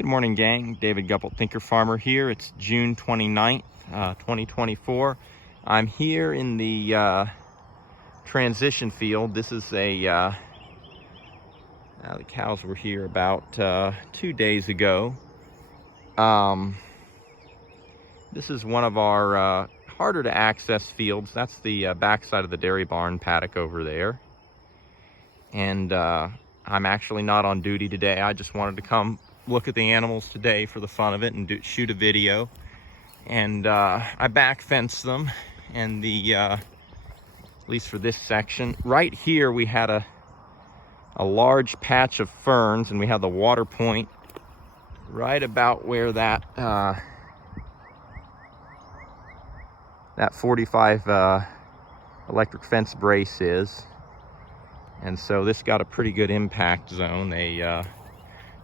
Good morning, gang. David Gupple, Thinker Farmer here. It's June 29th, 2024. I'm here in the transition field. This is the cows were here about 2 days ago. This is one of our harder to access fields. That's the backside of the dairy barn paddock over there. And I'm actually not on duty today. I just wanted to come look at the animals today for the fun of it and shoot a video. And I back fenced them, and at least for this section right here, we had a large patch of ferns, and we had the water point right about where that 45 electric fence brace is. And so this got a pretty good impact zone. They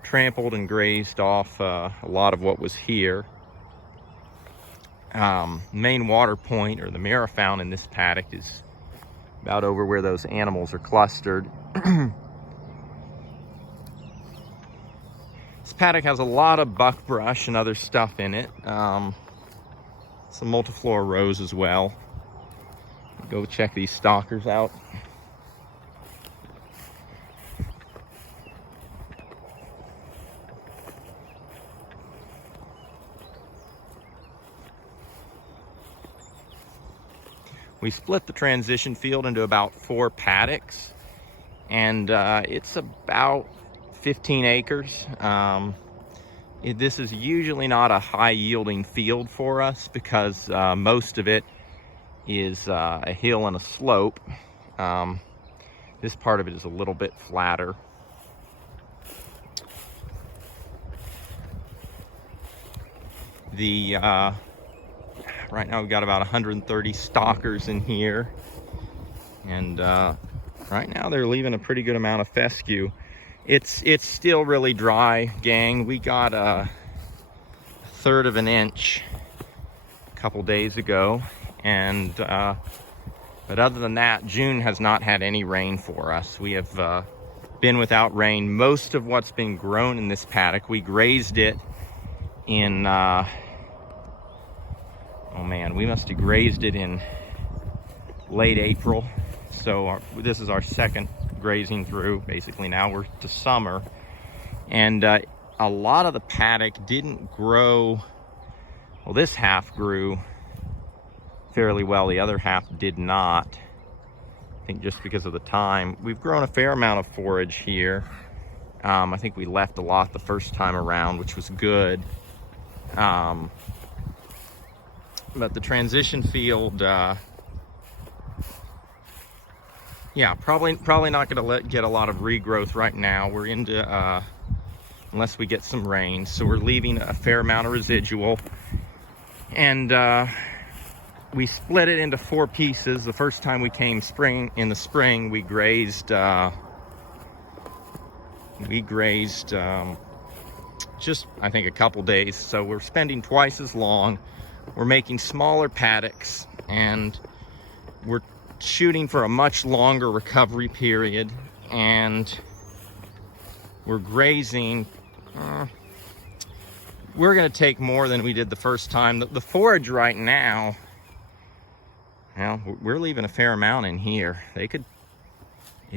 trampled and grazed off a lot of what was here. Main water point, or the mirror found in this paddock, is about over where those animals are clustered. This paddock has a lot of buckbrush and other stuff in it. Some multiflora rows as well. Go check these stalkers out. We split the transition field into about 4 paddocks, and it's about 15 acres. This is usually not a high yielding field for us because most of it is a hill and a slope. This part of it is a little bit flatter. Right now we've got about 130 stalkers in here, and right now they're leaving a pretty good amount of fescue. It's still really dry, gang. We got a 1/3 of an inch a couple days ago, and but other than that, June has not had any rain for us. We have been without rain. Most of what's been grown in this paddock, we grazed it in oh man, we must have grazed it in late April. So this is our second grazing through. Basically now we're to summer. And a lot of the paddock didn't grow. Well, this half grew fairly well. The other half did not. I think just because of the time. We've grown a fair amount of forage here. I think we left a lot the first time around, which was good. But the transition field, yeah, probably not going to get a lot of regrowth right now. We're into, unless we get some rain. So we're leaving a fair amount of residual. And we split it into 4 pieces. The first time we came in the spring, we grazed just, I think, a couple days. So we're spending twice as long. We're making smaller paddocks, and we're shooting for a much longer recovery period, and we're grazing. We're going to take more than we did the first time. The forage right now, well, we're leaving a fair amount in here. It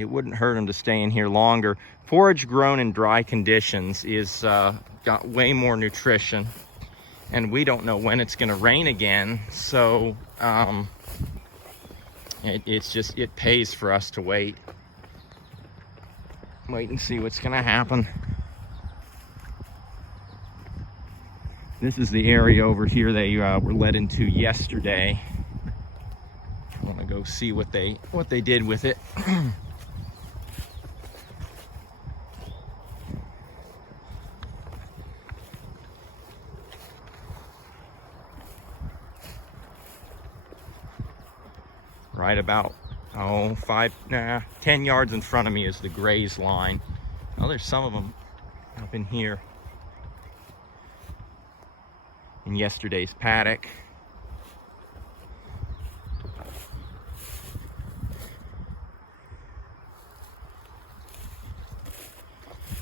wouldn't hurt them to stay in here longer. Forage grown in dry conditions is got way more nutrition. And we don't know when it's going to rain again, so it pays for us to wait and see what's going to happen. This is the area over here they were led into yesterday. I want to go see what they did with it. Right about 10 yards in front of me is the graze line. Oh, there's some of them up in here in yesterday's paddock.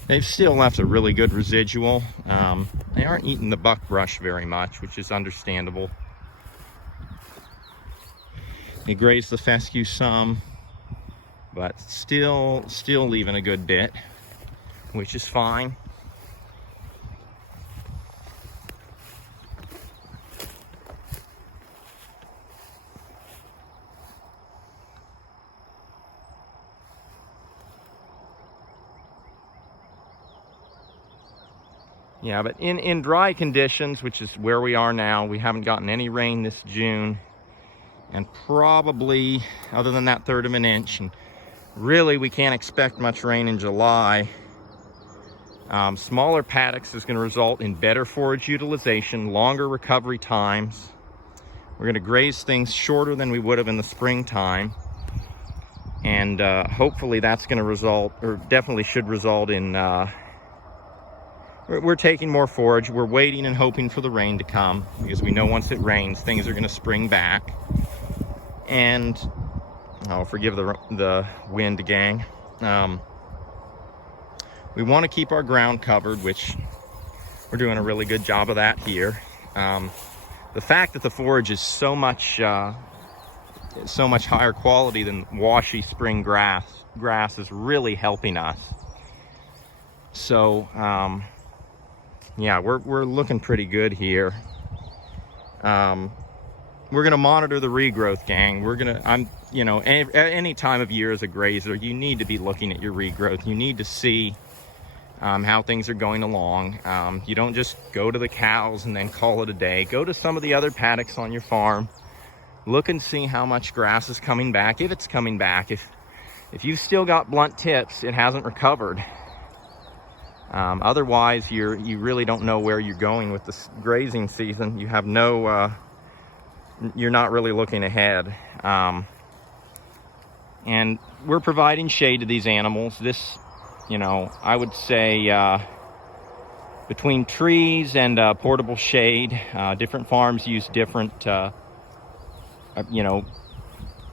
They've still left a really good residual. They aren't eating the buckbrush very much, which is understandable. They graze the fescue some, but still leaving a good bit, which is fine. Yeah, but in dry conditions, which is where we are now, we haven't gotten any rain this June, and probably, other than that third of an inch, and really we can't expect much rain in July. Smaller paddocks is going to result in better forage utilization, longer recovery times. We're going to graze things shorter than we would have in the springtime, and hopefully that's going to result, or definitely should result in we're taking more forage. We're waiting and hoping for the rain to come, because we know once it rains, things are going to spring back. And, oh, forgive the wind, gang. We want to keep our ground covered, which we're doing a really good job of that here. The fact that the forage is so much higher quality than washy spring grass is really helping us. So, yeah, we're looking pretty good here. We're gonna monitor the regrowth, gang. You know, any time of year as a grazer, you need to be looking at your regrowth. You need to see how things are going along. You don't just go to the cows and then call it a day. Go to some of the other paddocks on your farm. Look and see how much grass is coming back, if it's coming back. If you've still got blunt tips, it hasn't recovered. Otherwise, you really don't know where you're going with this grazing season. You have no, you're not really looking ahead. And we're providing shade to these animals. This, you know, I would say between trees and portable shade, different farms use different, you know,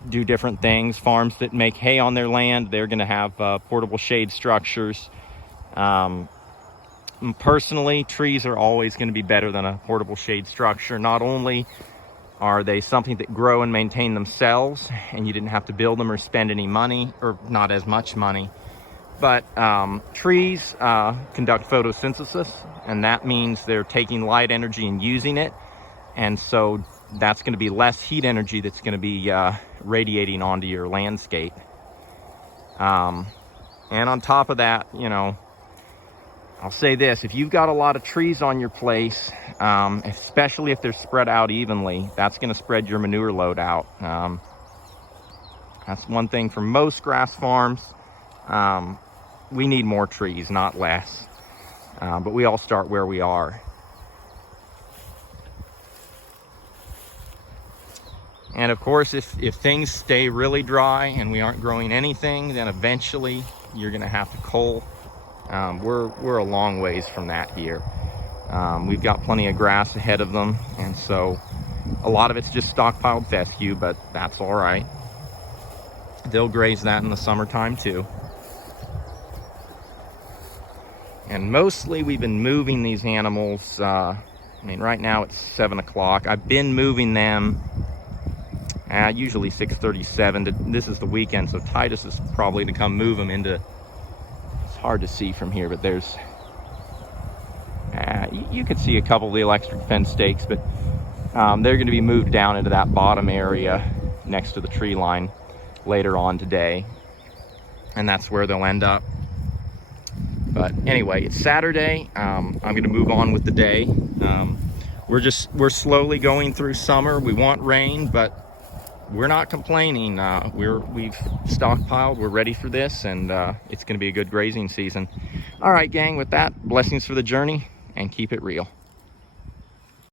do different things. Farms that make hay on their land, they're going to have portable shade structures. Personally, trees are always going to be better than a portable shade structure. Not only are they something that grow and maintain themselves, and you didn't have to build them or spend any money, or not as much money, but trees conduct photosynthesis, and that means they're taking light energy and using it, and so that's going to be less heat energy that's going to be radiating onto your landscape. And on top of that, you know, I'll say this: if you've got a lot of trees on your place, especially if they're spread out evenly, that's going to spread your manure load out. That's one thing for most grass farms. We need more trees, not less. But we all start where we are. And of course, if things stay really dry and we aren't growing anything, then eventually you're going to have to cull. We're a long ways from that here. We've got plenty of grass ahead of them, and so a lot of it's just stockpiled fescue, but that's all right. They'll graze that in the summertime too. And mostly we've been moving these animals. I mean, right now it's 7 o'clock. I've been moving them usually 6:37. This is the weekend, so Titus is probably to come move them into, it's hard to see from here, but there's, you could see a couple of the electric fence stakes, but they're going to be moved down into that bottom area next to the tree line later on today, and that's where they'll end up. But anyway, it's Saturday. I'm going to move on with the day. We're slowly going through summer. We want rain, but we're not complaining. We've stockpiled. We're ready for this, and it's going to be a good grazing season. All right, gang, with that, blessings for the journey, and keep it real.